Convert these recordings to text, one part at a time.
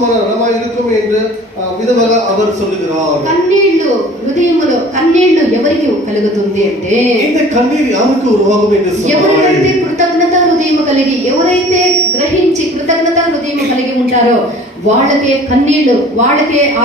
சந்தோஷமான நலமாய் இருக்கும் என்று విధంగా அவர் சொல்லுகிறார். కన్నీళ్లు హృదయములో కన్నీళ్లు ఎవరికి కలుగుతుంది అంటే இந்த கண்ணீர் யாருக்கு உருவாகும் என்று சொன்னார். ఎవరైతే కృతజ్ఞత హృదయము కలిగి ఎవరైతే గ్రహించి కృతజ్ఞత హృదయము కలిగి ఉంటారో వాళ్ళకే కన్నీళ్లు, వాళ్ళకే ఆ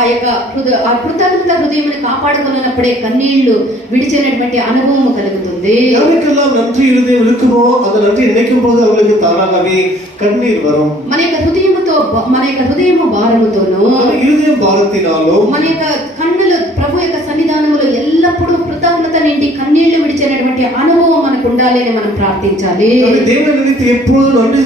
కృతజ్ఞత హృదయముని కాపాడుకున్నప్పుడే కన్నీళ్లు విడిచినటువంటి అనుభవం కలుగుతుంది. யாருக்கெல்லாம் நன்றி இருதயம் இருக்குமோ அந்த நன்றி நினைக்கும் போது அவங்களுக்கு தானாகவே కన్నీర్ వరం. మన యొక్క హృదయముతో మన యొక్క హృదయము భారముతోను హృదయం భారతినాలో మన యొక్క కన్నులు ప్రభు యొక్క సన్నిధానములో ఎల్లప్పుడూ కృతజ్ఞత నిండి కన్నీళ్లు విడిచేటటువంటి అనుభవం మనకు ఉండాలి అని మనం ప్రార్థించాలి. దేవుని నిమిత్తం ఎప్పుడు నன்றి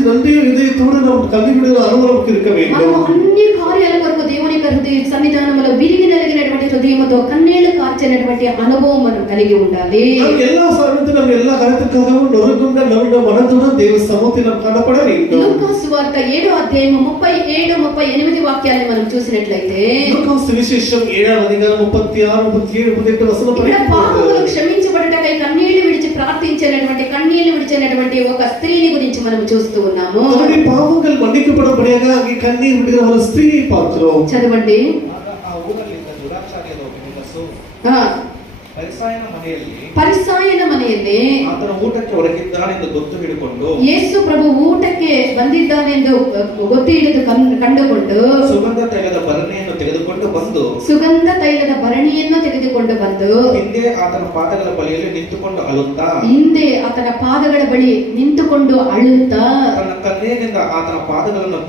హృదయతోడు మనం కన్నీరు విడిచిన అనుభవం இருக்க வேண்டும். మనం అన్ని కార్యాల కొరకు దేవుని యొక్క హృదయ సన్నిధానములో విరిగి నలిగినటువంటి హృదయముతో కన్నీళ్లు కార్చేటటువంటి అనుభవం మనం కలిగి ఉండాలి. எல்லா సమయంలో நம்ம எல்லா కార్యక్రమాలను నొరుగుండా మనతోడ దేవుని సముఖంలో కనపడ வேண்டும். లూకా సువార్త 7వ అధ్యాయం 37 38 వాక్యాలను మనం చూసినట్లయితే లూకా సువిశేషం 7వ అధ్యాయం 36 37 38 వచనం పాపములు క్షమించబడటకై కన్నీళ్లు విడిచి ప్రార్థించేటటువంటి కన్నీళ్లు విడిచేటటువంటి ఒక స్త్రీని గురించి మనం చూస్తూ ఉన్నాము. తన పాపములు మన్నించబడబడగా ఈ కన్నీరు విడిచిన ఒక స్త్రీని పాత్రం చదవండి. ಆ ಊರಲ್ಲಿದ್ದ ದುರಾಚಾರ್ಯದ ಒಬ್ಬ ಹೆಂಗಸು ಪರಿಸಾಯನ ಮನೆಯಲ್ಲಿ ಆತನ ಊಟಕ್ಕೆ ಹೊರಗಿದ್ದಾನೆಂದು ಗೊತ್ತು ಹಿಡಿಕೊಂಡು ಯೇಸು ಪ್ರಭು ಊಟಕ್ಕೆ ಬಂದಿದ್ದಾನೆಂದು ಗೊತ್ತು ಹಿಡಿದು ಕಂಡುಕೊಂಡು ಸುಗಂಧ ತೈಲದ ಭರಣಿಯನ್ನು ತೆಗೆದುಕೊಂಡು ಬಂದು ಹಿಂದೆ ಆತನ ಪಾದಗಳ ಬಳಿಯಲ್ಲಿ ನಿಂತುಕೊಂಡು ಅಳುತ್ತಾ ತನ್ನ ಕಣ್ಣೀರಿನಿಂದ ಆತನ ಪಾದಗಳನ್ನು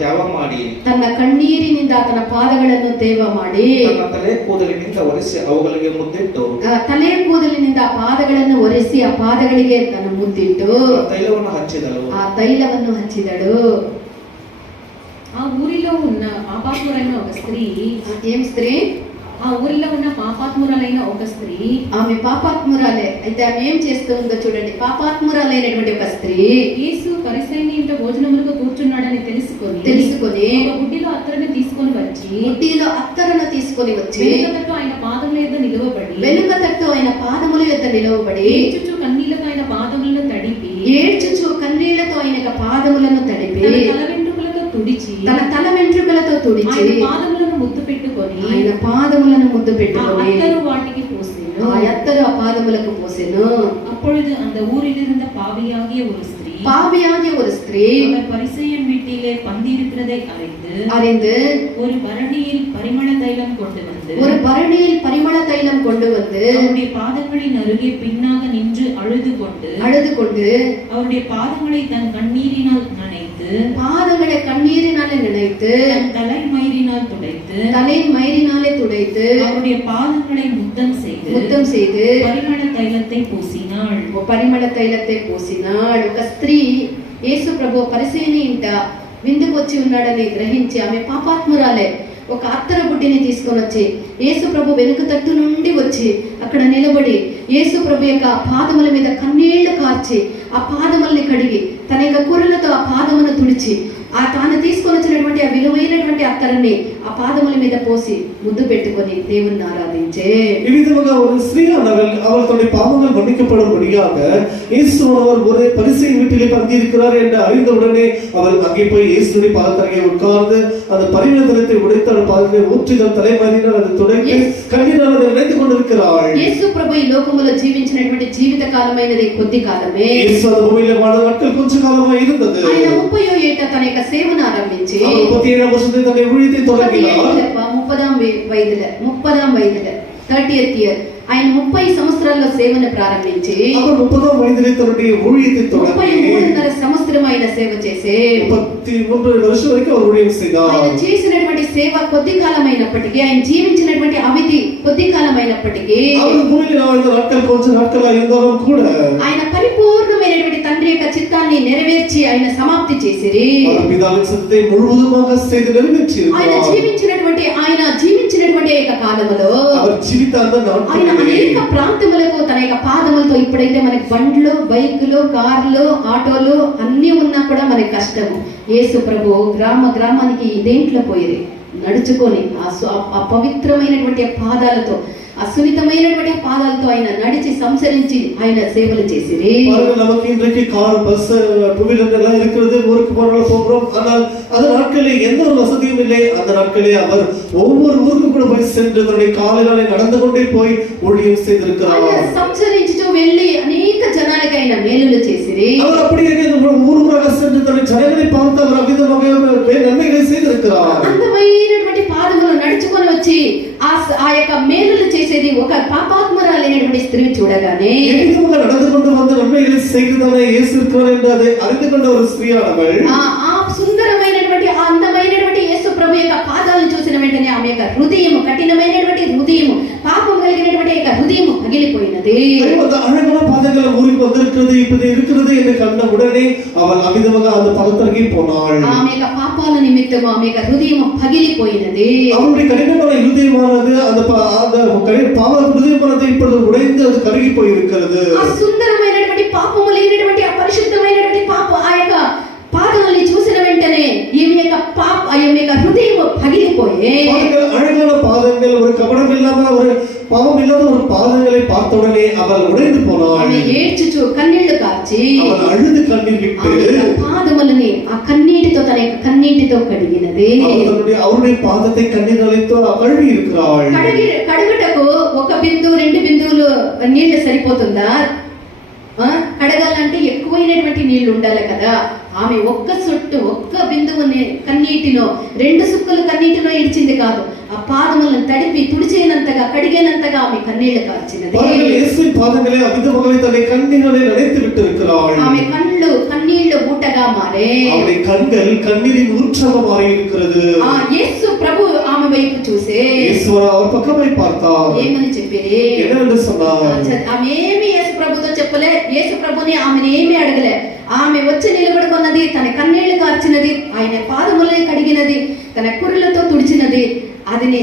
ತೇವ ಮಾಡಿ ತನ್ನ ತಲೆ ಕೂದಲಿನಿಂದ ಒರೆಸಿ ಅವುಗಳಿಗೆ ಮುದ್ದಿಟ್ಟು ತಲೆ ಕೂದಲಿನಿಂದ ಆ ಪಾದಗಳನ್ನು ಒರೆಸಿ ಆ ಪಾದಗಳಿಗೆ ತನ್ನ ಮುದ್ದಿಟ್ಟು ತೈಲವನ್ನು ಹಚ್ಚಿದಳು. ఆ ఊరిలో ఉన్న పాపాత్మురైన ఒక స్త్రీ, ఏం స్త్రీ? ఆ ఊరిలో ఉన్న పాపాత్మురాలైన ఒక స్త్రీ, ఆమె పాపాత్మురాలే. అయితే ఆమె ఏం చేస్తూ ఉందో చూడండి. పాపాత్మురాలైనటువంటి ఒక స్త్రీ యేసు పరిసయ్యుని ఇంట భోజనములకు కూర్చున్నాడని తెలుసుకొని ఒక బుడ్డిలో అత్తరును తీసుకొని వచ్చి వెనుకతట్టు ఆయన పాదముల యొద్ద నిలవబడి ఏడ్చుచు కన్నీళ్లతో ఆయన పాదములను తడిపి తన తల వెంట్రుకలతో తుడిచి ఆయన పాదములను ముద్దు పెట్టుకొని అత్తరు వాటికి పోసెను. ఆ అత్తరు ఆ పాదములకు పోసెను. அப்பொழுது அந்த ஊரில் இருந்த பாவியாகிய ஒரு ஸ்திரீ அவர் பரிசேயன் வீட்டிலே பந்தி இருக்கிறதை அறிந்து ஒரு பரணியில் பரிமள தைலம் கொண்டு வந்து அவருடைய பாதங்களின் அருகே பின்னாக நின்று அழுது கொண்டு அவருடைய பாதங்களை தன் கண்ணீரினால் நனைத்து தலைமயிரினால் துடைத்து அவருடைய பாதங்களை முத்தம் செய்து பரிமள தைலத்தை பூசினாள். ఒక స్త్రీ యేసు ప్రభు పరిసయ్యుని ఇంట విందుకు వచ్చి ఉన్నాడని గ్రహించి ఆమె పాపాత్మురాలే ఒక అత్తర బుడ్డిని తీసుకొని వచ్చి యేసు ప్రభు వెనుక తట్టు నుండి వచ్చి అక్కడ నిలబడి యేసు ప్రభు యొక్క పాదముల మీద కన్నీళ్లు కార్చి ఆ పాదముల్ని కడిగి తన యొక్క కూరలతో ఆ పాదమును తుడిచి తాను తీసుకొని వచ్చినటువంటి ఆ విలువైనటువంటి అత్తరుని ఆ పాదముల మీద పోసి ముద్దు పెట్టుకొని దేవుణ్ణి ఆరాధించే. ఈ విధంగా ஒரு ஸ்திரீ அவள் தன்னுடைய பாவங்கள் மன்னிக்கப்படும்படியாக இயேசுவானவர் ஒரு பரிசேயன் வீட்டிலே பந்தி இருக்கிறார் என்று அறிந்தவுடனே அவள் அங்கே போய் இயேசுவின் பாதத்தருகே உட்கார்ந்து அந்த பரிமள தைலத்தை உடைத்து அவர் பாதங்களை ஊற்றி தன் தலைமயிரினால் அது துடைத்து கண்ணீரால் அதை நினைத்துக் கொண்டிருக்கிறாள். యేసు ప్రభు ఈ లోకములో జీవించినటువంటి జీవిత కాలమైనది కొద్ది కాలమే. యేసు ఆ భూమిలో వాడిన నాட்கள் కొంచెం కాలమే இருந்தது. ఆయన 30 ఏట తన యొక్క సేవను ఆరంభించి 37 வருஷத்தில் தன்னுடைய ஊழியத்தை தொடங்கினார். 30వ వయసులో 30th year ఆయన 30 సంవత్సరాల్లో సేవను ప్రారంభించి 30వ వయసులో తనடைய ஊழியத்தை தொடங்கி 33 సంవత్సరం ఆయన సేవ చేసి 33 வருஷం వరకు அவர் ஊழியம் செய்தார். ఆయన చేసినటువంటి సేవ కొద్ది కాలమైనప్పటికీ ఆయన జీవించినటువంటి అవధి కొద్ది కాలమైనప్పటికీ அவர் భూమిలో வாழ்ந்த నాட்கள் కొంచెం నాட்களா இருந்தாலும் கூட ఆయన పరిపూర్ణమైనటువంటి తండ్రి యొక్క చిత్తాన్ని నెరవేర్చి ఆయన సమాప్తి చేసిరి. పితావిன் చిత్తాన్ని ముழுவதுமாக செய்து நிறைவேற்றினார். ఆయన జీవించినటువంటి యొక్క కాలములో அவர் జీవితాంత నాట్கள் అనేక ప్రాంతములకు తన యొక్క పాదములతో ఇప్పుడైతే మనకి బండ్లు, బైకులు, కార్లు, ఆటోలు అన్ని ఉన్నా కూడా మనకి కష్టము. యేసు ప్రభు గ్రామానికి దేంట్లో పోయిరి నడుచుకొని ఆ పవిత్రమైనటువంటి పాదాలతో ఆ సున్నితమైనటువంటి పాదాలతో ఆయన నడిచి సంచరించి ఆయన సేవలు చేసిరి. நமக்கு இன்றைக்கு கார், பஸ், டூ வீலர் எல்லாம் இருக்கிறது, ஊருக்கு போறோம். ஆனால் அந்த நாட்களில் எந்த ஒரு வசதியும் இல்லை. அந்த நாட்களே அவர் ஒவ்வொரு ஊருக்கு கூட போய் சென்று தன்னுடைய காலினாலே நடந்து கொண்டே போய் ஊழியம் செய்திருக்கிறார். ఆయన సంచరించుతూ వెళ్ళి అనేక జనాలకి ఆయన మేలులు చేసిరి. அவர் அப்படியே ஊராக சென்று தன்னுடைய ஜனங்களை பார்த்து அவர் அவிதமாக நன்மைகளை செய்திருக்கிறார். అందమైనటువంటి పాదములు నడుచుకొని వచ్చి ఆ యొక్క మేలులు చేసేది ఒక పాపాత్మురాలైనటువంటి స్త్రీని చూడగానే எளிதாக நடந்து கொண்டு வந்து நன்மைகளை செய்துதானே இயேசு இருக்கிறார் என்று அதை அறிந்து கொண்ட ஒரு ஸ்திரீயானவள் ఆ సుందరమైనటువంటి ఆ అందమైనటువంటి యేసు ప్రభు యొక్క పాదాలను చూసిన వెంటనే ఆమె యొక్క హృదయం కఠినమైనటువంటి హృదయం పాపం కలిగినటువంటి యొక్క హృదయం పగిలిపోయినది. அந்த அழகான பாதங்கள் ஊருக்கு வந்திருக்கிறது இப்படி இருக்கிறது என்று கண்ட உடனே அவள் அவிதமாக அந்த பதத்திற்கு போனாள். ఆమె యొక్క పాపాల నిమిత్తము ఆమె యొక్క హృదయం పగిలిపోయినది. அவளுடைய கடினமான இருதயமானது அந்த பாவ ஹృదயமானது இப்பொழுது உடைந்து அது கருகி போயிருக்கிறது. ఆ సుందరమైనటువంటి పాపము లేనటువంటి ఆ పరిశుద్ధమైనటువంటి పాప ఆ యొక్క పాదాలని చూసిన వెంటనే ఈమె యొక్క హృదయం పగిలిపోయే அழகான பாதங்கள் ஒரு கபடம் இல்லாம ஒரு பாவம் இல்லாத ஒரு பாதங்களை பார்த்த உடனே அவள் உடைந்து போனாள். ఆమె ఏడ్చుచు కన్నీళ్లు కార్చి அவள் அழுது கண்ணீர் விட்டு పాదములని ఆ కన్నీటితో తన యొక్క కన్నీటితో కడిగినది. அவருடைய பாதத்தை கண்ணீராలతో கழுவி இருக்கிறாள். కడుగుటకు ఒక బిందువు 2 బిందువులు నీళ్లు సరిపోతుందా? కడగాలంటే ఎక్కువైనటువంటి నీళ్లు ఉండాలి కదా. ఆమె ఒక్క సొట్టు ఒక్క బిందువుని కన్నీటిలో 2 సుక్కలు కన్నీటిలో ఇడిచింది కాదు. ఆ పాదములను తడిపి తుడిచేనంతగా కడిగేనంతగా ఆమె కన్నీళ్లు కార్చినది. இயேசுவின் பாதங்களை அவிதமாகவே தன்னை கண்ணீராலே நனைத்து விட்டு இருக்கிறாள். ఆమె కళ్ళు కన్నీళ్లు ఊటగా మారే. அவளுடைய கண்கள் கண்ணீரின் ஊற்றாக மாறி இருக்கிறது. యేసు ప్రభు ఆమె వైపు చూసే యేసు அவர் பக்கமாய் பார்த்தார். ఏమని చెప్పిరి? என்ன சொன்னார்? ఆమె ఏమి యేసు ప్రభుతో చెప్పలే. యేసు ప్రభుని ఆమెను ఏమీ అడగలే. ఆమె వచ్చి నిలబడుకున్నది, తన కన్నీళ్లు కార్చినది, ఆయన పాదములని కడిగినది, తన కురులతో తుడిచినది.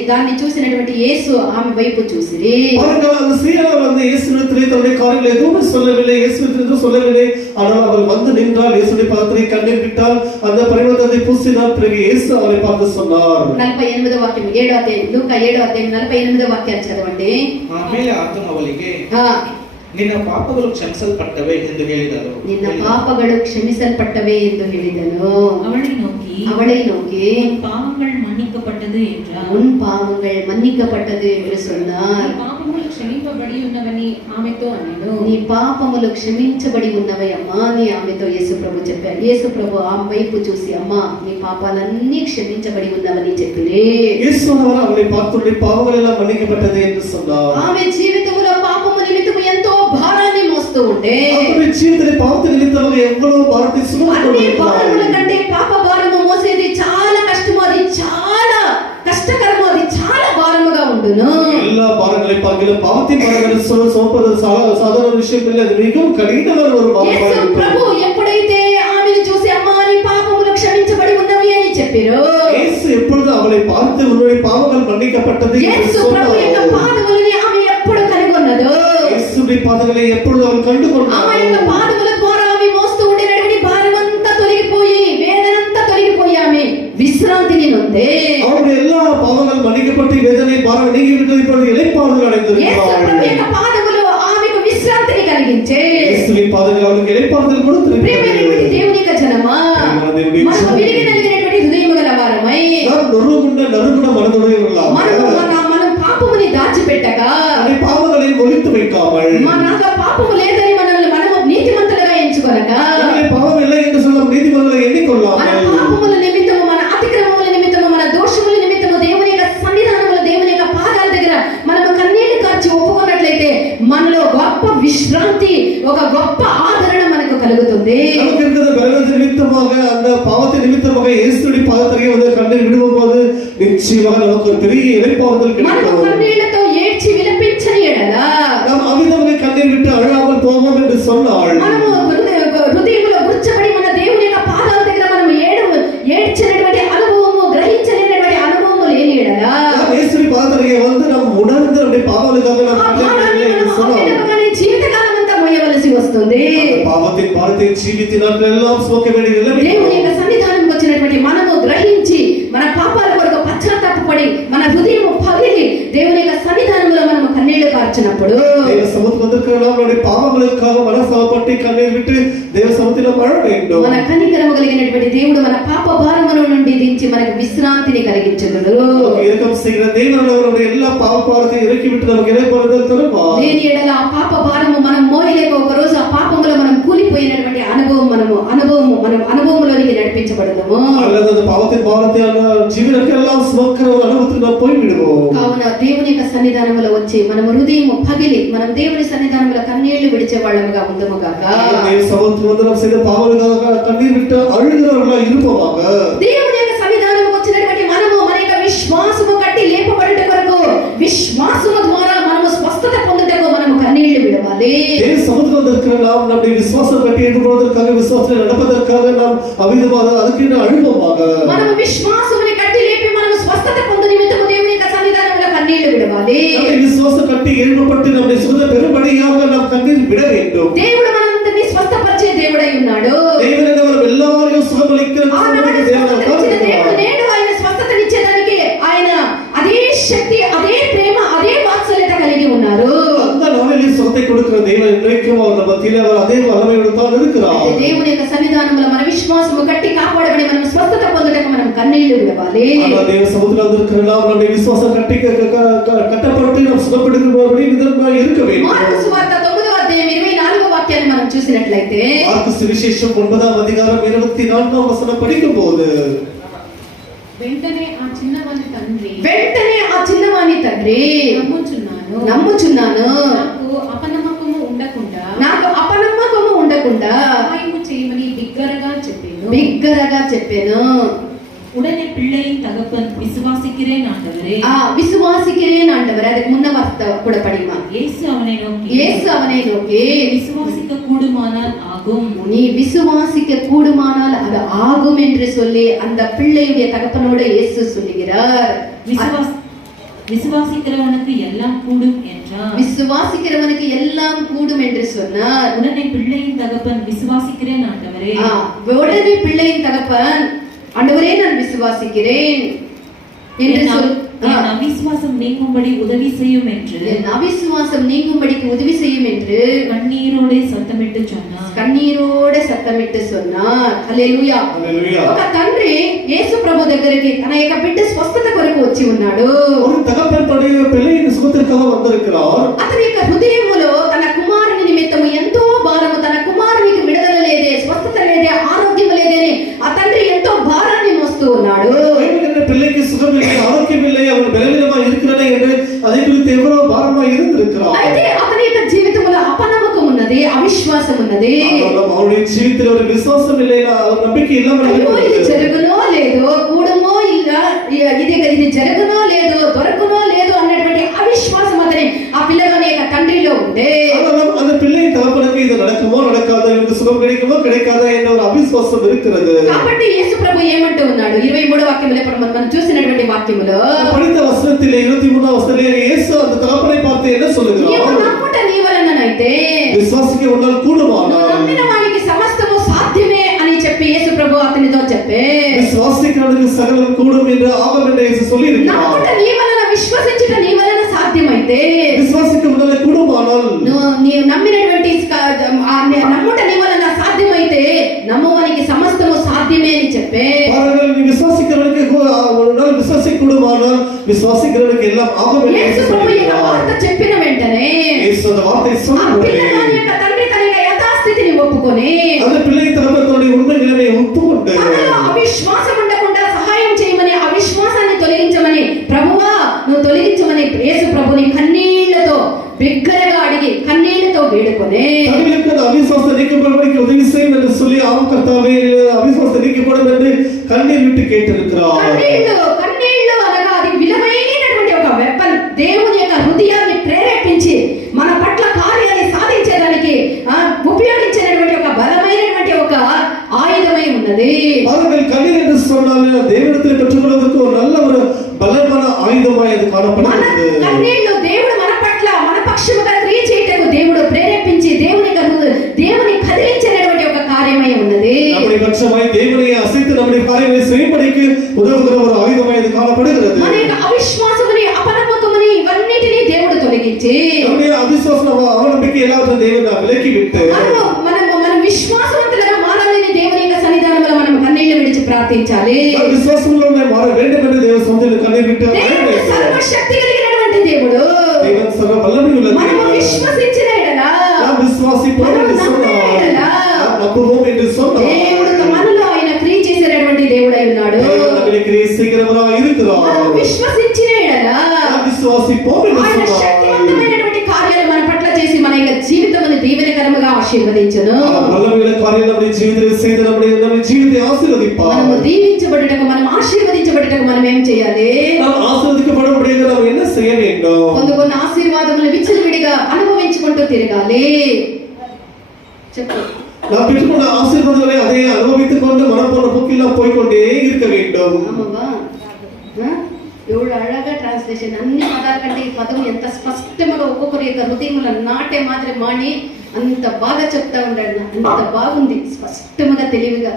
దాన్ని చూసినటువంటి యేసు ఆమె వైపు చూసిరి. அந்த ஸ்திரீயானவள் வந்து இயேசுவிடத்திலே தன்னுடைய காரியங்களை எதுவும் சொல்லவில்லை, இயேசுவிடத்திலே சொல்லவில்லை. ஆனால் அவள் வந்து நின்றாள், இயேசுடைய பாதத்திலே கண்ணீர் விட்டாள், அந்த பரிமளத்தை பூசினாள். பிறகு இயேசு அவளை பார்த்து சொன்னார். 48వ వాక్యం 7వ అధ్యాయం లూకా 7వ అధ్యాయం 48వ వాక్యాన్ని చదవండి. ಆಮೇಲೆ ಆತನು ಅವಳಿಗೆ ನಿನ್ನ ಪಾಪಗಳು ಕ್ಷಮಿಸಲ್ಪಟ್ಟವೆ ಎಂದು ಹೇಳಿದನು. ನಿನ್ನ ಪಾಪಗಳು ಕ್ಷಮಿಸಲ್ಪಟ್ಟವೆ ಎಂದು ಹೇಳಿದನು. அவளை நோக்கி பாவங்கள் மன்னிக்கப்பட்டது என்றார். உன் பாவங்கள் மன்னிக்கப்பட்டது என்று சொன்னார். పాపములు క్షమింపబడి ఉన్నవని ఆమెతో అనెను. నీ పాపములు క్షమించబడి ఉన్నవి అమ్మా అని ఆమెతో యేసు ప్రభు చెప్పారు. యేసు ప్రభు ఆమె వైపు చూసి అమ్మా నీ పాపాలన్నీ క్షమించబడి ఉన్నవని చెప్పిరే. యేసు அவளை பார்த்து பாவங்கள் எல்லாம் மன்னிக்கப்பட்டது என்று சொன்னார். ఆమె జీవితంలో పాపము నిమిత్తము ఎంతో భారాన్ని మోస్తూ ఉండే. ఆమె జీవితంలో పాప నిమిత్తముగా ఎவ்வளவு భారத்தை సుమోస్తూ అన్ని భారముల కంటే పాప భారము మోసేది చాలా కష్టము, అది చాలా కష్టకరము, అది చాలా భారముగా ఉండును. எல்லா பாரங்களை பார்க்கிலும் பாவத்தின் பாரங்களை சுமப்பது சாதாரண விஷயம் இல்லை, அது மிகவும் கடினமான ஒரு பாரமாக యేసు ప్రభు ఎప్పుడైతే ఆమెను చూసి అమ్మా నీ పాపములు క్షమించబడి ఉన్నవి అని చెప్పారో, యేసు எப்பொழுது அவளை பார்த்து உன்னுடைய பாவங்கள் மன்னிக்கப்பட்டது என்று యేసు ప్రభు యొక్క சொன்னார். పాదములని ఆమె ఎప్పుడు కనుగొన్నదో, యేసుடைய పాదங்களை எப்பொழுது அவள் கண்டு கொண்டாள். ఆమె యొక్క పాదముల ద్వారా ఆమె మోస్తూ ఉండినటువంటి భారమంతా తొలగిపోయి, వేదనంతా తొలగిపోయి ఆమె విశ్రాంతిని నొందే. அவருடைய எல்லா பாவங்கள் மன்னிக்கப்பட்டு வேதனை பாரம் நீங்கி விட்டது, இப்பொழுது இளைப்பாறுதல் యేసు அடைந்திருக்கிறாள். ప్రభు యొక్క పాదములు ఆమెకు విశ్రాంతిని కలిగించే. இயேசுவின் பாதங்கள் அவளுக்கு இளைப்பாறுதல் ప్రియమైనటువంటి దేవుని యొక్క జనమా, దేవుని యొక్క మనము విరిగి నలిగినటువంటి హృదయము గల వారమై நாம் நறுகுண்ட மனதுடையவர்களாக మనం పాపముని దాచిపెట్టగా, பாவங்களை ஒழித்து வைக்காமல் మనలో పాపము లేదని మనము నీతిమంతులుగా ఎంచుకొనగా, பாவம் இல்லை என்று சொல்ல நீதிமன்றங்களை మన எண்ணிக்கொள்ளாமல் పాపముల నిమిత్తము, మన అతిక్రమముల నిమిత్తము, మన దోషముల నిమిత్తము దేవుని యొక్క సన్నిధానములో, దేవుని యొక్క పాదాల దగ్గర మనము కన్నీళ్లు కార్చి ఒప్పుకున్నట్లయితే మనలో గొప్ప విశ్రాంతి, ఒక గొప్ప ఆదరణ మనకు కలుగుతుంది. நமக்கு இருக்கிற பலவீனத்தின் நிமித்தமாக அந்த பாவத்தின் நிமித்தமாக இயேசுவின் பாதத்திற்கு வந்து கண்ணீர் விடும்போது நிச்சயமாக நமக்கு ஒரு பெரிய இளைப்பாறுதல் మనము கிடைக்கும். కన్నీళ్లతో ఏడ్చి విలపించని ఎడల நாம் அவிதமாக கண்ணீர் விட்டு அழாமல் போவோம் என்று சொன்னாள். మనము హృదయములో గుచ్చబడి మన దేవుని యొక్క పాదాల దగ్గర మనం ఏడ్చినటువంటి అనుభవము, గ్రహించలేనటువంటి అనుభవము లేని ఎడల நாம் இயேசுவின் பாதத்திற்கு வந்து நாம் உணர்ந்து நம்முடைய பாவங்களுக்காக நாம் ఆ கண்ணீர் భారాన్ని விடவில்லை என்று మనం சொன்னாள். అమితముగానే జీవితకాలం అంతా మోయవలసి వస్తుంది. அந்த பாவத்தின் பாரத்தை ஜீவித்தினால் எல்லாம் சுமக்க வேண்டிய நிலைமை. దేవుని యొక్క సన్నిధానంకి వచ్చినటువంటి మనము గ్రహించి మన పాపాల కొరకు పశ్చాత్తాపపడి మన హృదయము పగిలి దేవుని యొక్క సన్నిధానంలో మనము కన్నీళ్లు కార్చినప్పుడు தேவ சமூகத்தில் வந்திருக்கிற நாம் நம்முடைய பாவங்களுக்காக మనసాపట్టి కన్నీరు విட்டு దేవ సముద్రంలో పడ வேண்டும். మన కనికరము కలిగినటువంటి దేవుడు మన పాప భారముల నుండి దించి మనకు విశ్రాంతిని కలిగించును. இரக்கம் செய்கிற தேவன் நம்முடைய எல்லா பாவ பாரத்தை இறக்கி விட்டு நமக்கு இறைப்பொருள் தருவார். దేని ఎడల ఆ పాప భారము మనం మోయలేక ఒక రోజు ఆ పాపములో మనం కూలిపోయినటువంటి అనుభవంలోనికి నడిపించబడదాము. அல்லது அந்த பாவத்தின் பாரத்தை జీవనకెల్లాం సుఖకర అనుభూతిలో పోయి విడుவோம். కావున దేవుని యొక్క సన్నిధానములో వచ్చి మన హృదయం పగిలి మనం దేవుని సన్నిధానములో కన్నీళ్లు విడిచే వాళ్ళముగా ఉందము గాక. தேவ சமூகத்தில் நாம் செய்த பாவங்களுக்காக கண்ணீர் விட்டு அழுகிறவர்களாக இருப்போமாக. దేవుని యొక్క సన్నిధానముకు వచ్చినటువంటి మనము మన యొక్క విశ్వాసము కట్టి లేపబడుట కొరకు విశ్వాసము ద్వారా మనము స్వస్థత పొందుటకు మనము కన్నీళ్లు విడవాలి. தேவ சமூகத்தில் வந்திருக்கிற நாம் நம்முடைய விசுவாசம் கட்டி ஏற்றுக்கொள்வதற்காக விசுவாசத்தில் நடப்பதற்காக நாம் அவிதமாக அதுக்கு அழுவோமாக. మనము విశ్వాసముని కట్టి లేపి మనము స్వస్థత పొందు నిమిత్తము దేవుని యొక్క సన్నిధానములో కన్నీళ్లు విడవాలి. நம்முடைய விசுவாசம் கட்டி எழுப்பப்பட்டு நம்முடைய சுகத பெரும்படியாக நாம் கண்ணீர் விட வேண்டும். దేవుడు మనందరినీ స్వస్థపరిచే దేవుడై ఉన్నాడు. దేవుడు మనం எல்லாரையும் சுகமளிக்கிற దేవుడు నేడు ఆయన స్వస్థతనిచ్చేదానికి ఆయన అదే శక్తి అదే ప్రేమ అదే వాత్సల్యత కలిగి ఉన్నారు. அந்த நாளிலே சுகத்தை கொடுக்கிற தேவன் இன்றைக்கும் அவர் நம்ம மத்தியிலே அவர் அதே வல்லமையோடு தான் இருக்கிறார். దేవుని యొక్క సన్నిధానములో మన విశ్వాసము కట్టి కాపాడబడి మనం స్వస్థత పొందుటకు మనం కన్నీళ్లు విడవాలి. அந்த தேவ சமூகத்தில் வந்திருக்கிற நாம் நம்முடைய விசுவாசம் கட்டி கட்டப்பட்டு நாம் சுகப்படுகிறபடி விதமாக இருக்க வேண்டும். మార్కు సువార్త 9వ అధ్యాయం 24వ వాక్యాన్ని మనం చూసినట్లయితే మార్కు సువిశేషం 9వ అధ్యాయం 24వ వచనం படிக்கும்போது వెంటనే ఆ చిన్నవాని తండ్రి నమ్ముచున్నాను నాకు అపనమ్మకము ఉండకుండా సహాయము చేయమని బిగ్గరగా చెప్పాను. உடனே பிள்ளையின் தகப்பன் விசுவாசிக்கிறேன் ஆண்டவரே அதுக்கு முன்ன வார்த்தை கூட படிமா. இயேசு அவனை நோக்கி விசுவாசிக்க கூடுமானால் ஆகும், நீ விசுவாசிக்க கூடுமானால் அது ஆகும் என்று சொல்லி அந்த பிள்ளையுடைய தகப்பனோட இயேசு சொல்லுகிறார். விசுவாசிக்கிறவனுக்கு எல்லாம் கூடும் என்றார். விசுவாசிக்கிறவனுக்கு எல்லாம் கூடும் என்று சொன்னார். உடனே பிள்ளையின் தகப்பன் விசுவாசிக்கிறேன் ஆண்டவரே. உடனே பிள்ளையின் தகப்பன் ஆண்டவரே நான் விசுவாசிக்கிறேன் என்று சொல். அவிசுவாசம் நீங்கும்படி உதவி செய்யும் என்று அவிசுவாசம் நீங்கும்படிக்கு உதவி செய்யும் என்று கண்ணீரோட சத்தமிட்டு சொன்னார். హల్లెలూయా. ఒక తండ్రి యేసు ప్రభు దగ్గరికి తన యొక్క బిడ్డ స్వస్థత కొరకు వచ్చి ఉన్నాడు. ஒரு தகப்பன் தன்னுடைய பிள்ளையின் சுகத்திற்காக வந்திருக்கிறார். అతని యొక్క హృదయములో తన కుమారుని నిమిత్తము ఎంతో భారము, తన కుమారునికి విడుదల లేదే, స్వస్థత లేదే, ఆరోగ్యం లేదే ఆ తండ్రి ఎంతో భారాన్ని మోస్తూ ఉన్నాడు. பிள்ளைக்கு சுகம் இல்லை, ஆரோக்கியம் இல்லை, அவன் பலவீனமா இருக்கிறானே என்று அதை குறித்து எவ்வளவு பாரமா இருந்திருக்கிறார். అయితే అతని యొక్క జీవితంలో అపనమ్మకం ఉన్నది, అవిశ్వాసం ఉన్నది. அவருடைய జీవితంలో ஒரு விசுவாசம் இல்லை, அவர் நம்பிக்கை இல்லாமல் ఇది జరుగునో లేదో, కూడుమో ఇలా, ఇది జరుగునో లేదో, దొరకునో లేదో అన్నటువంటి అవిశ్వాసం అతని ఆ పిల్లగాని యొక్క తండ్రిలో ఉండే. அந்த பிள்ளையின் தகப்பனுக்கு இது நடக்குமோ நடக்காதோ, இவருக்கு சுகம் கிடைக்குமோ கிடைக்காதா என்ற ஒரு அவிశ్వాసం இருக்கிறது. కాబట్టి యేసు ప్రభు ఏమంటూ ఉన్నాడు 23వ వాక్యములో మనం చూసినటువంటి వాక్యములో படித்த వచనத்திலே 23వ వచనத்திலே యేసు அந்த தகப்பனை பார்த்து என்ன சொல்லுகிறார்? నీవు నమ్ముట నీ వలననైతే విశ్వాసికి ఉండాలి కూడుమానాల్ నమ్మిన వానికి సమస్తము సాధ్యమే అని చెప్పి యేసు ప్రభు అతనితో చెప్పే విశ్వాసికునికి సకలం కూடும் என்று ఆగం என்று యేసు சொல்லி இருக்கிறார். నమ్ముట నీ వలన విశ్వసించుట నీ వలన సాధ్యమైతే విశ్వాసికి ఉండాలి కూడుమానాల్ నీవు నమ్మినటువంటి నమ్ముట నీ వలన సాధ్యమైతే నమ్మువానికి సమస్తము సాధ్యమే అని చెప్పే பாருங்கள், நீ விசுவாசிக்கிறவனுக்கு ఉండాలి, విశ్వాసికుడుమానాల్ విశ్వాసిக்கிறவனுக்கு எல்லாம் ஆகும் என்று యేసు వార్త చెప్పిన వెంటనే యేసు அந்த வார்த்தை சொன்னார். పిల్లగాని యొక్క తండ్రి తన యథాస్థితిని ఒప్పుకొని அந்த பிள்ளை தகப்பனுடைய உண்மை நிலையை ஒப்புக்கொண்டு అవిశ్వాసం ఉండకుండా సహాయం చేయమని అవిశ్వాసాన్ని తొలగించమని ప్రభువా నువ్వు తొలగించమని యేసు ప్రభుని కన్నీళ్లతో బిగ్గరగా అడిగి కన్నీళ్లతో వేడుకొని அவிசுவாசம் நீக்கப்படும்படிக்கு உதவி செய்யும் என்று சொல்லி ஆம் கர்த்தாவே அவிசுவாசம் நீக்கப்படும் என்று கண்ணீர் விட்டு கேட்டிருக்கிறார். కన్నీళ్లు అనగా అది విలువైనటువంటి ఒక వెపన్, దేవుని యొక్క హృదయాన్ని ప్రేరేపించి మన పట్ల కార్యాన్ని సాధించడానికి ఉపయోగించినటువంటి ఒక బలమైనటువంటి ఒక ఆయుధమై ఉన్నది. அவர்கள் கண்ணீர் என்று சொன்னால் தேவனிடத்தில் பெற்றுக்கொள்வதற்கு ஒரு நல்ல ஒரு பலமான ஆயுதமாய் அது காணப்படுகிறது. కన్నీళ్లు దేవుడు మన పట్ల మన పక్షముగా క్రియ చేయటకు దేవుడు ప్రేరేపించి దేవుని కదిలించినటువంటి ఒక కార్యమై ఉన్నది. நம்முடைய பட்சமாய் தேவனை அசைத்து நம்முடைய காரியங்களை செய்யும்படிக்கு உதவுகிற ஒரு ஆயுதமாய் இது காணப்படுகிறது. మన అవిశ్వాసముని అపనమ్మకముని ఇవన్నిటిని దేవుడు తొలగించి நம்முடைய அவிசுவாசம் அவநம்பிக்கை நம்பிக்கை இல்லாத தேவனை விலக்கி விட்டு మనం విశ్వాసవంతులుగా మారాలని దేవుని యొక్క సన్నిధానంలో మనం కన్నీళ్లు విడిచి ప్రార్థించాలి. విశ్వాసంలో మార వేండమని దేవ సముద్రంలో కన్నీరు విట్టు దేవుడు సర్వశక్తి కలిగినటువంటి దేవుడు. దేవుని సర్వ వల్లభుడు. మనం విశ్వసించిన ఎడల విశ్వాసి దేవుడు మనలో ఆయన క్రియ చేసేటటువంటి దేవుడై ఉన్నాడు. విశ్వసించిన ఎడల ఆయన శక్తివంతమైనటువంటి కార్యాలు మన పట్ల చేసి మన యొక్క జీవితమును దీవెనకరముగా ఆశీర్వదించును. మనము దీవించబడుటకు, మనం ఆశీర్వదించబడుటకు మనం ఏం చేయాలి? కొన్ని ఆశీర్వాదములు విచ్చలవిడిగా అనుభవించుకుంటూ తిరగాలి. చెప్పు. நான் பெற்றுக்கொண்ட ஆசீர்வாதங்களை அதை அனுபவித்துக் கொண்டு மனம் போன போக்கில் போய்கொண்டே இருக்க வேண்டும். ఎవడు అழగా ట్రాన్స్లేషన్ అన్ని పదాల కంటే ఈ పదం ఎంత స్పష్టంగా ఒక్కొక్కరి యొక్క హృదయముల నాటే మాదిరి మాని అంత బాగా చెప్తా ఉన్నాడు. అంత బాగుంది, స్పష్టంగా తెలివిగా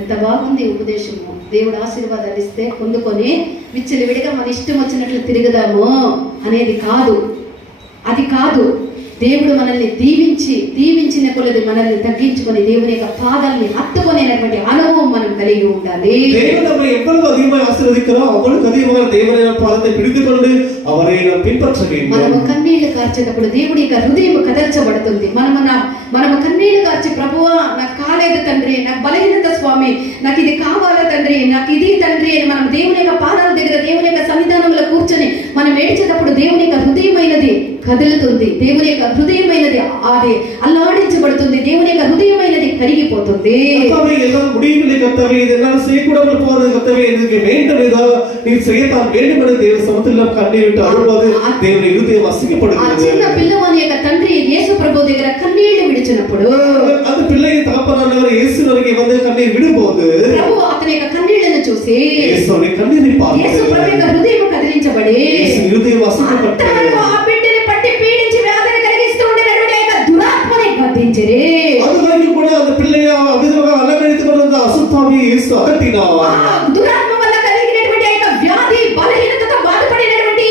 ఎంత బాగుంది ఉపదేశము. దేవుడు ఆశీర్వాదాలు ఇస్తే పొందుకొని విచ్చలవిడిగా మన ఇష్టం వచ్చినట్లు తిరుగుదాము అనేది కాదు, అది కాదు. దేవుడు మనల్ని దీవించిన కొలది మనల్ని తగ్గించుకొని దేవుని యొక్క పాదాలని హత్తుకునేటువంటి అనుభవం మనం కలిగి ఉండాలి. దేవుడు நம்மை எவ்வளவு அதிகமாக ஆசீர்வதிக்கிறாரோ அவ்வளவு அதிகமாக தேவனுடைய பாதத்தை பிடித்துக்கொண்டு அவரை நாம் பின்பற்ற வேண்டும். మనము కన్నీళ్లు కార్చేటప్పుడు దేవుడి యొక్క హృదయం కదల్చబడుతుంది. మనము కన్నీళ్లు కార్చి ప్రభువా నాకు కాలేదు తండ్రి, నాకు బలహీనత స్వామి, నాకు ఇది కావాలా తండ్రి, నాకు ఇది తండ్రి అని మనం దేవుని యొక్క పాదాల దగ్గర దేవుని యొక్క సన్నిధానంలో కూర్చొని మనం ఏడ్చేటప్పుడు దేవుని యొక్క హృదయమైనది కదులుతుంది. దేవుని యొక్క హృదయమైనది అది అల్లాడించబడుతుంది. దేవుని యొక్క హృదయమైనది కరిగిపోతుంది. கர்த்தாவே எல்லாம் முடியவில்லை கர்த்தாவே, இதெல்லாம் செய்யக்கூடாமல் போறது கர்த்தாவே, எனக்கு வேண்டும் ஏதோ நீர் செய்யத்தான் வேண்டும் என தேவ சமூகத்தில் கண்ணீர் விட்டு அழுவது దేవుని హృదయం అసిగిపడుతుంది. చిన్న పిల్లవాని యొక్క తండ్రి యేసు ప్రభు దగ్గర కన్నీళ్లు విడిచినప్పుడు அந்த பிள்ளையை தகப்பனானவர் இயேசுவிற்கு வந்து கண்ணீர் விடும்போது ప్రభు అతని యొక్క కన్నీళ్లను చూసి இயேசுவின் కన్నీரை பார்த்து యేసు ప్రభు యొక్క హృదయం కదిలించబడి యేసు హృదయం అసిగిపట్టింది. ఆ బిడ్డని పట్టి పీడించి వేదన కలిగిస్తూ ఉండేటువంటి యొక్క దురాత్మని గద్దించిరి. அதுவரைக்கும் கூட அந்த பிள்ளையை அவிதமாக அலங்கரித்துக் கொண்டிருந்த அசுத்தாவியை இயேசு அகற்றினார். దురాత్మ వల్ల కలిగినటువంటి యొక్క వ్యాధి బలహీనతతో బాధపడినటువంటి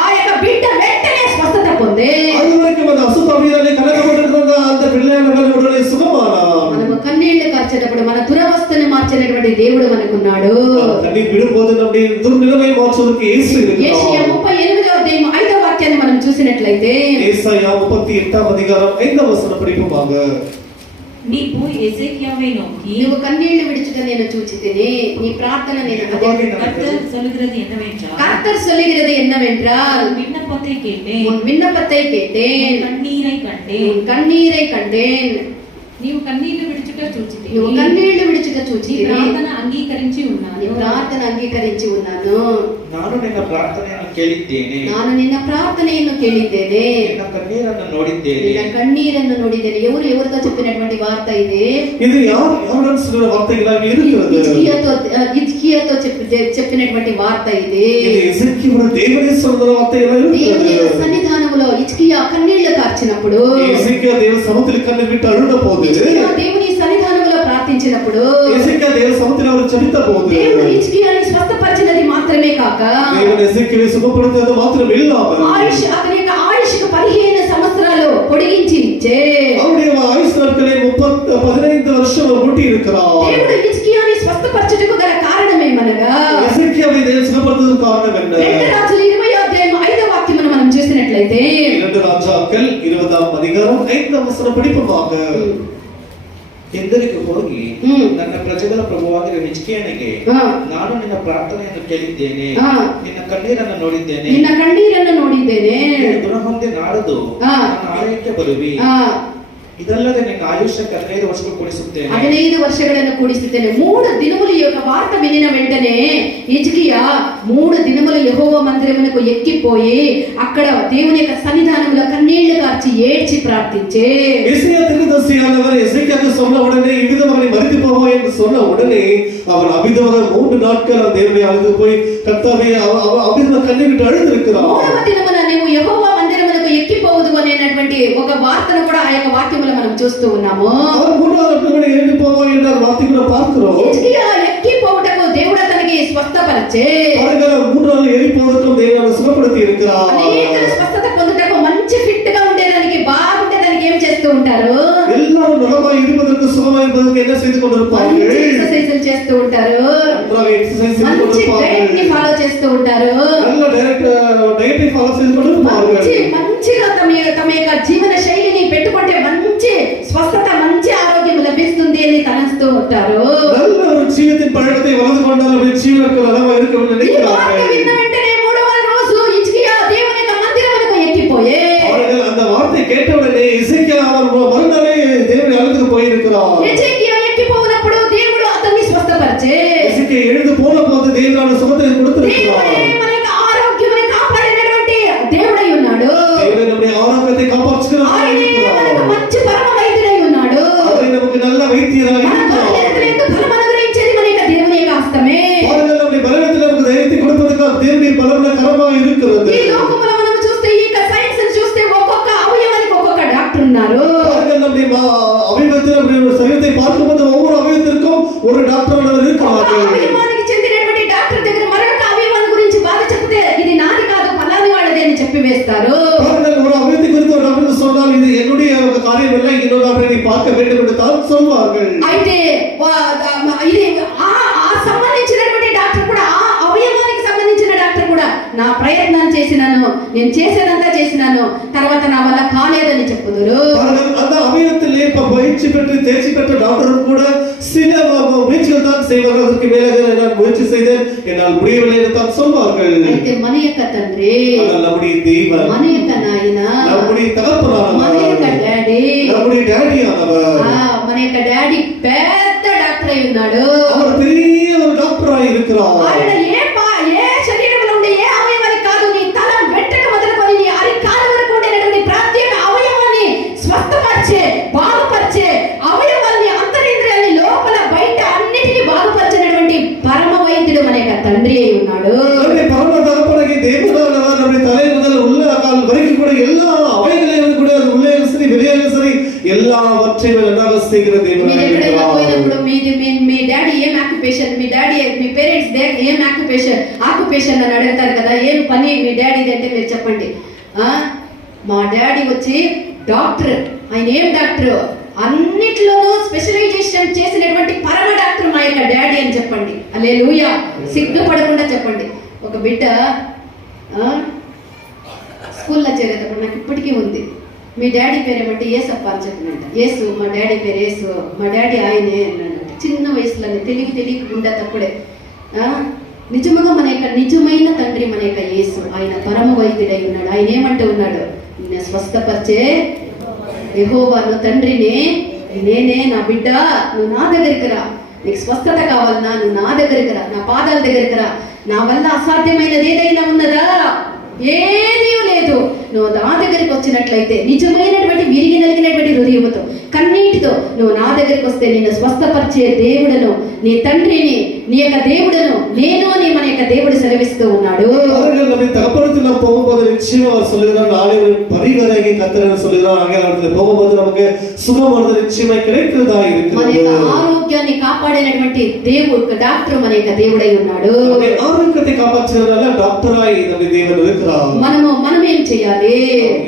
ఆ యొక్క బిడ్డ వెంటనే స్వస్థత పొందే. அதுவரைக்கும் அந்த அசுத்தாவியாலே கலக்கப்பட்டிருந்த அந்த பிள்ளையானவர் உடனே சுகமானார். మనము కన్నీళ్లు కార్చేటప్పుడు మన దురవస్థను మార్చేటటువంటి దేవుడు మనకున్నాడు. కన్నీరు విడుம்போது நம்முடைய దుర్నిలమై మార్చుటకు యేసు இருக்கிறார். యెషయా 38వ అధ్యాయం 5వ వాక్యాన్ని మనం చూసినట్లయితే ஏசாயா 38వ அதிகாரம் 5వ వచనం படிப்போமாக. நீ போய் எசேக்கியாவை நோக்கி, నువ్వు కన్నీళ్లు విడిచుట నేను చూచితిని, నీ ప్రార్థన నేను கர்த்தர் சொல்லுகிறது என்னவென்றால், கர்த்தர் சொல்லுகிறது என்னவென்றால் விண்ணப்பத்தை கேட்டேன், உன் விண்ணப்பத்தை கேட்டேன், கண்ணீரை கண்டேன், உன் கண்ணீரை கண்டேன். నీవు కన్నీళ్లు విడుచుట చూచితివి, నువ్వు కన్నీళ్లు విడుచుట చూచితివి, ప్రార్థన అంగీకరించి ఉన్నాను, నీ ప్రార్థన అంగీకరించి ఉన్నాను. ನಾನು ನಿನ್ನ ಪ್ರಾರ್ಥನೆಯನ್ನು ಕೇಳಿದ್ದೇನೆ, ನಾನು ನಿನ್ನ ಪ್ರಾರ್ಥನೆಯನ್ನು ಕೇಳಿದ್ದೇನೆ, ನಿನ್ನ ಕಣ್ಣೀರನ್ನು ನೋಡಿದ್ದೇನೆ, ನಿನ್ನ కన్నీరನ್ನು ನೋಡಿದ್ದೇನೆ. ఎవరితో చెప్పినటువంటి వార్త ఇది? இது யாருடன் சொல்ற வார்த்தைகளாக இருக்கிறது. హిజ్కియాతో చెప్పినటువంటి వార్త ఇది. இது எசேக்கியாவுடைய தேவனே சொல்ற வார்த்தைகளாக இருக்கிறது. దేవుని సన్నిధానములో హిజ్కియా కన్నీళ్లు కార్చినప్పుడు, எசேக்கியா தேவ சமூகத்தில் கண்ணீர் விட்டு அழுதபோது, హిజ్కియా దేవుని సన్నిధానములో ప్రార్థించినప్పుడు, எசேக்கியா தேவ சமூகத்தில் அவர் ஜெபித்தபோது దేవుడు హిజ్కియాని స్వస్థపరిచినది మాత్రమే కాక దేవుడు ఎసెకియాவை సుఖపరిచినది మాత్రమే ఇల్లాமல் అతని యొక్క ఆయుష్కు 15 సంవత్సరాలు పొడిగించి ఇచ్చే. அவருடைய ஆயுஷ் நாட்களை 15 வருஷம் கூட்டி இருக்கிறார். దేవుడు హిజ్కియాని స్వస్థపరచుటకు గల కారణమేమనగా, ఎసెకియాவை దేవుడు సుఖపరిచినది కారణం என்ன? 2 రాజులు 20వ అధ్యాయం 5వ వాక్యమును మనం చూసినట్లయితే 2 రాజాக்கள் 20వ అధికారం 5వ వచనం படிப்போமாக. ಹಿಂದಿರುಗಿ ಹೋಗಿ ನನ್ನ ಪ್ರಜೆಗಳ ಪ್ರಭುವಾಗಿರುವ ಹಿಜ್ಕೀಯನಿಗೆ, ನಾನು ನಿನ್ನ ಪ್ರಾರ್ಥನೆಯನ್ನು ಕೇಳಿದ್ದೇನೆ, ನಿನ್ನ ಕಣ್ಣೀರನ್ನು ನೋಡಿದ್ದೇನೆ, ನಿನ್ನ ಕಣ್ಣೀರನ್ನು ನೋಡಿದ್ದೇನೆ, ಗುಣ ಹೊಂದಿ ನಾಡದು ನನ್ನ ಆಲಯಕ್ಕೆ ಬರುವಿ, ಇದಲ್ಲದೆ ನಿನ್ನ ಆಯುಷ್ಯಕ್ಕೆ 15 ವರ್ಷಗಳು ಕೂಡಿಸುತ್ತೇನೆ, 15 ವರ್ಷಗಳನ್ನು ಕೂಡಿಸುತ್ತೇನೆ. 3 దినములు ఈ యొక్క వార్త వినిన వెంటనే హిజ్కియా 3 దినములు యెహోవా మందిరమునకు ఎక్కిపోయి అక్కడ దేవుని యొక్క సన్నిధానంలో కన్నీళ్లు కార్చి ఏడ్చి ప్రార్థించే. எசேக்கியா தீர்க்கதரிசியானவர் எசேக்கியாவுக்கு சொன்ன உடனே இவ்விதமாக நீ மரித்து போவாய் என்று சொன்ன உடனே அவர் அபிதமாக 3 நாட்கள் தேவனை அழுது போய் கர்த்தாவே அபிதமாக கண்ணீர் விட்டு அழுதிருக்கிறார். 3వ దినమున నీవు యెహోవా మందిరమునకు ఎక్కిపోవదు అనేటువంటి ఒక వార్తను కూడా ఆ యొక్క వాక్యములో మనం చూస్తూ ఉన్నాము. அவர் 3వ நாட்கள் ஏறி போவாய் என்ற வார்த்தையை கூட பார்க்கிறோம். హిజ్కియా ఎక్కిపోవుటకు దేవుడు అతనికి స్వస్థపరిచే. அவர்கள் 3 நாள் ஏறி போவதற்கும் தேவனை சுகப்படுத்தி இருக்கிறார். అనేక స్వస్థత పొందుటకు మంచి ఫిట్ గా ఉండేదానికి బాగుండేదానికి ఏం చేస్తూ ఉంటారు? எல்லாரும் நலமாய் இருப்பதற்கு சுகமாய் இருப்பதற்கு என்ன செய்து கொண்டிருப்பார்கள்? ఎక్సర్సైజ్ చేస్తూ ఉంటారు, நன்றாக எக்சர்சைஸ் செய்து మంచి డైట్ ని கொண்டிருப்பார்கள், ఫాలో చేస్తూ ఉంటారు, நல்ல డైట్ ఫాలో செய்து கொண்டிருப்பார்கள். మంచిగా తమ యొక్క జీవన శైలిని పెట్టుకుంటే మంచి స్వస్థత, మంచి ఆరోగ్యం లభిస్తుంది అని తలస్తూ ఉంటారు. நல்ல ஒரு ஜீவத்தின் பழக்கத்தை வளர்ந்து கொண்டால் நம்முடைய ஜீவனுக்கு நலமாய் இருக்க வேண்டும் ఈ వార్త நினைக்கிறார்கள். విన్న వెంటనే మూడవ రోజు హిజ్కియా దేవుని యొక్క మందిరమునకు ఎక్కిపోయే அவர்கள் அந்த வார்த்தை கேட்டவுடனே இசைக்கியா அவர் மறுநாளே தேவனை அழைத்து போயிருக்கிறார். హిజ్కియా ఎక్కిపోయినప్పుడు దేవుడు అతన్ని స్వస్థపరిచే. இசைக்கியா எழுந்து போன போது தேவனான சுகத்தை கொடுத்திருக்கிறார். దేవుడే మనకి ఆరోగ్యముని కాపాడేటువంటి దేవుడై ఉన్నాడు. தேவனை நம்முடைய ஆரோக்கியத்தை காப்பாற்றுகிறார். ఆయనే మనకు మంచి పరమ వైద్యుడై ఉన్నాడు. அவரை நமக்கு நல்ல வைத்தியராக మన இருக்கிறார். బలహీనతలకు బలం అనుగ్రహించేది మన యొక్క దేవుని యొక్క హస్తమే. அவர்கள் நம்முடைய பலவீனத்தில் நமக்கு தைரியத்தை கொடுப்பதற்காக தேவனுடைய பலமுள்ள கரமாக இருக்கிறது. ఈ లోకములో మనం చూస్తే ఈ సైన్స్ చూస్తే ఒక్కొక్క అవయవానికి ఒక్కొక్క డాక్టర్ ఉన్నారు. அவர்கள் நம்முடைய அவயவத்தில் நம்முடைய சரீரத்தை பார்க்கும்போது ஒவ்வொரு அவயவத்திற்கும் ஒரு டாக்டர் இருக்கிறார்கள். అవయవానికి చెందినటువంటి డాక్టర్ దగ్గర మరొక అవయవాన్ని గురించి బాధ చెప్తే ఇది నాది కాదు పలాని వాళ్ళది అని చెప్పి వేస్తారు. அவர்கள் ஒரு அவயத்தை குறித்து ஒரு டாக்டர் சொன்னால் இது என்னுடைய காரியம் இல்லை, இன்னொரு டாக்டரை நீ பார்க்க வேண்டும் என்று தான் சொல்வார்கள். అయితే ఇది ఆ సంబంధించినటువంటి డాక్టర్ కూడా, ఆ అవయవానికి సంబంధించిన డాక్టర్ కూడా నా ప్రయత్నం చేసినాను, నేను చేసేదంతా చేసినాను, తర్వాత నా వల్ల కాలేదని చెప్పుదురు. அந்த அவயவத்திலே பயிற்சி பெற்று தேர்ச்சி பெற்ற டாக்டரும் கூட சில முயற்சிகள் தான் செய்வார்கள். அதற்கு மேலாக நான் முயற்சி செய்தேன், என்னால் முடியவில்லை என்று தான் சொல்வார்கள். అయితే మన యొక్క తండ్రి, நம்முடைய தெய்வம், మన యొక్క నాయన, நம்முடைய தகப்பனானவர், మన యొక్క డాడీ, நம்முடைய డాడీ ஆனவர், మన యొక్క డాడీ పెద్ద డాక్టర్ అయి ఉన్నాడు. அவர் பெரிய ஒரு டாக்டராக இருக்கிறார். ఆయన ఏ శరీరంలో ఉండే ఏ అవయవానికి కాదు, నీ తల వెంట్రుక మొదలుకొని నీ అరికాల వరకు ఉండేటువంటి ప్రత్యేక అవయవాన్ని స్వస్థపరిచే, బాగుపరిచే, అవయవాన్ని అంతరింద్రియాన్ని లోపల బయట అన్నిటినీ బాగుపరిచినటువంటి పరమ వైద్యుడు మన యొక్క తండ్రి అయి ఉన్నాడు. பரம தகப்பனாகிய தேவனானவர் நம்முடைய தலை முதல் உள்ள கால் வரைக்கும் கூட எல்லா அவயங்களையும் கூட அது உள்ளே சரி வெளியே சரி எல்லாவற்றையும் நன்றாக செய்கிற మీరు ఎక్కడైనా தேவனாக పోయినప్పుడు మీ డాడీ ఏం ఆక్యుపేషన్, మీ పేరెంట్స్ ఏం ఆక్యుపేషన్ అని అడుగుతారు కదా, ఏం పని మీ డాడీది అంటే మీరు చెప్పండి. మా డాడీ వచ్చి డాక్టర్. ఆయన ఏం డాక్టర్? అన్నిట్లోనూ స్పెషలైజేషన్ చేసినటువంటి పరమ డాక్టర్ మా యొక్క డాడీ అని చెప్పండి. హల్లెలూయా. సిగ్గుపడకుండా చెప్పండి. ఒక బిడ్డ స్కూల్లో చేరేటప్పుడు నాకు ఇప్పటికీ ఉంది, మీ డాడీ పేరు ఏమంటే ఏసప్ప అని చెప్పినంట. యేసు, మా డాడీ పేరు యేసు, మా డాడీ ఆయనే అన్నాడంట. చిన్న వయసులోనే తెలియకుండా తప్పుడే. నిజముగా మన యొక్క నిజమైన తండ్రి మన యొక్క యేసు, ఆయన పరమ వైద్యుడై ఉన్నాడు. ఆయన ఏమంటూ ఉన్నాడు? నిన్ను స్వస్థపరిచే యెహోవాను తండ్రిని నేనే. నా బిడ్డ, నువ్వు నా దగ్గరికి రా. నీకు స్వస్థత కావాలన్నా నువ్వు నా దగ్గరికి రా, నా పాదాల దగ్గరికి రా. నా వల్ల అసాధ్యమైనది ఏదైనా ఉన్నదా? ఏదీ లేదు. నువ్వు నా దగ్గరికి వచ్చినట్లయితే నిజమైనటువంటి విరిగి నలిగినటువంటి హృదయముతో కన్నీటితో నువ్వు నా దగ్గరికి వస్తే నిన్ను స్వస్థపరిచే దేవుడను, నీ తండ్రిని, నీ యొక్క దేవుడను నేను అని మన యొక్క దేవుడు సెలవిస్తూ ఉన్నాడు. நம்முடைய தகப்பனத்தில் நாம் போகும்போது நிச்சயம் அவர் சொல்லுகிறார், நாளை பரிகாரகி கர்த்தர் சொல்லுகிறார், அங்கே போகும்போது நமக்கு சுகமானது நிச்சயமாய் கிடைக்கிறதா మన இருக்கிறது. యొక్క ఆరోగ్యాన్ని కాపాడేటువంటి దేవుడు డాక్టర్ మన యొక్క దేవుడై ఉన్నాడు. ஆரோக்கியத்தை காப்பாற்றுவதால டாக்டராய் நம்முடைய தேவன் இருக்கிறார். మనం ఏం చేయాలి?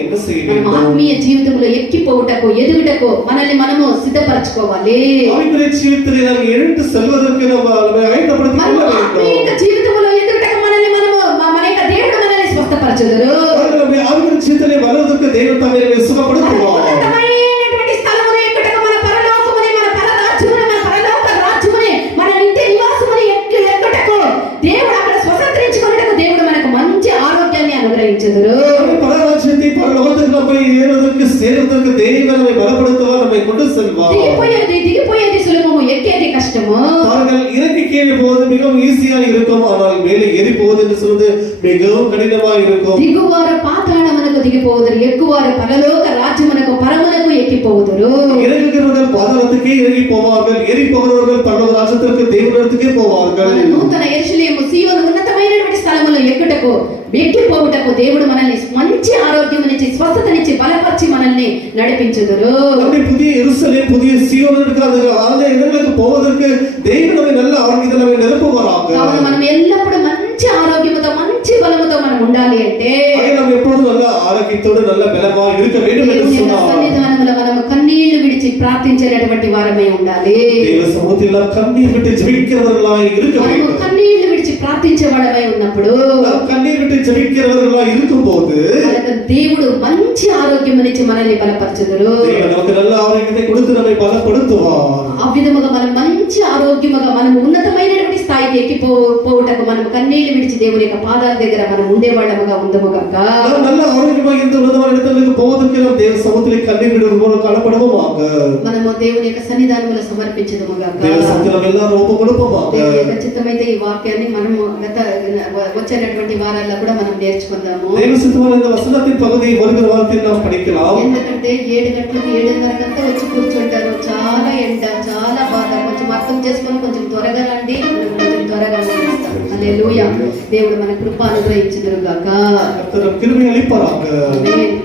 என்ன செய்ய మనం வேண்டும்? ఆత్మీయ జీవితంలో ఎక్కిపోవుటకు, ఎదుగుటకు మనల్ని మనము సిద్ధపరచుకోవాలి. ஆவிக்குரிய ஜீவிதத்திலே நாம் எழுந்து செல்வதற்கு நம்மை ஆயத்தப்படுத்திக் మనం கொள்ள ఆత్మీయ வேண்டும். జీవితంలో ఎదుగుటకు మనల్ని మనము మన యొక్క దేవుడు మనల్ని స్వస్థపరచుదురు. நம்முடைய ஆவிக்குரிய ஜீவிதத்திலே வளர்வதற்கு தேவன் தாமே நம்மை சுகப்படுத்துவார். ఉన్నతమైనటువంటి స్థలమును ఎక్కుటకు, మన పరలోకముని, మన పరరాజ్యముని, మన పరలోక రాజ్యముని, మన నిత్య నివాసముని ఎక్కుటకు దేవుడు అక్కడ స్వతంత్రించుకొనుటకు దేవుడు మనకు మంచి ఆరోగ్యాన్ని అనుగ్రహించుదురు. பரராஜ்யத்தை பரலோகத்துக்கு நம்ம ஏறுவதற்கு சேருவதற்கு தேவன் நம்மை பலப்படுத்துவார், நம்மை கொண்டு செல்வார். దిగిపోయేది సులభము, ఎక్కేది కష్టము. அவர்கள் இறங்கி கீழே போவது மிகவும் ஈஸியா இருக்கும், ஆனால் மேலே ஏறி போவது என்று சொல்வது மிகவும் கடினமா இருக்கும். దిగువారు పాతాళమునకు దిగిపోవుదురు, ఎక్కువారు పరలోక రాజ్యమునకు పరమునకు ఎక్కిపోవుదురు. இறங்குகிறவர்கள் பாதாளத்துக்கே இறங்கி போவார்கள், ஏறி போகிறவர்கள் பரலோக ராஜ்யத்திற்கு தேவனிடத்துக்கே போவார்கள். నూతన యెరూషలేము సీయోను ఉన్నతమైనటువంటి స్థలములో ఎక్కుటకు, ఎక్కిపోవుటకు దేవుడు మనల్ని మంచి ఆరోగ్యమునిచ్చి, స్వస్థతనిచ్చి, బలపరిచి మనల్ని నడిపించుదురు. நம்முடைய புதிய எருசலேம், புதிய சீயோன் இருக்கிறது, அந்த இடங்களுக்கு போவதற்கு தேவன் நம்மை நல்ல ஆரோக்கியத்தை நம்மை நிரப்புவாராக. కావున మనం ఎల్లప్పుడూ మంచి ఆరోగ్యముతో, మంచి మంచి బలముతో మనం ఉండాలి అంటే நாம் எப்பொழுதும் நல்ல ஆரோக்கியத்தோடு நல்ல பலமா இருக்க வேண்டும் என்று దేవుని యొక్క சொன்னார். సన్నిధానములో మనము కన్నీళ్లు విడిచి ప్రార్థించేటటువంటి వారమే ఉండాలి. தேவ சமூகத்தில் நாம் கண்ணீர் விட்டு ஜெபிக்கிறவர்களாய் இருக்க మనము வேண்டும். కన్నీళ్లు విడిచి ప్రార్థించే వాళ్ళమై ఉన్నప్పుడు நாம் கண்ணீர் விட்டு ஜெபிக்கிறவர்களாய் இருக்கும்போது మనకు దేవుడు మంచి ఆరోగ్యం ఇచ్చి మనల్ని బలపరచుదురు. தேவன் நமக்கு நல்ல ஆரோக்கியத்தை கொடுத்து நம்மை பலப்படுத்துவார். ఆ విధముగా మనం మంచి ఆరోగ్యముగా మనం ఉన్నతమైనటువంటి స్థాయికి ఎక్కిపోవుటకు మనం కన్నీళ్లు విడిచి దేవుని యొక్క పాదాల దగ్గర మనం ఉండేవాళ్ళముగా ఉందము కనుక நாம் நல்ல ஆரோக்கியமாக இந்த உன்னதமான இடத்திற்கு போவதற்கு நாம் தேவ சமூகத்தில் கண்ணீர் விடுவோம் காணப்படுவோமாக. మనము దేవుని యొక్క సన్నిధానములో సమర్పించదము కనుక தேவ சமூகத்தில் நாம் எல்லாரும் ஒப்பு கொடுப்போமாக. దేవుని యొక్క చిత్తమైతే ఈ వాక్యాన్ని మనము వచ్చేటటువంటి వారాల్లో కూడా మనం నేర్చుకుందాము. தேவ சித்தமான இந்த வசனத்தின் பகுதியை வருகிற வாரத்தில் நாம் படிக்கலாம். ఎందుకంటే 7 గంటలకు 7:30 వచ్చి కూర్చుంటారు. చాలా ఎండ, చాలా బాధ. కొంచెం అర్థం చేసుకొని కొంచెం త్వరగా రండి, మనం కొంచెం త్వరగా ముగిస్తాం. హల్లెలూయా. దేవుడు మన కృప అనుగ్రహించుదురు గాక. கர்த்தர் கிருபை அளிப்பாராக. ఆమేన్.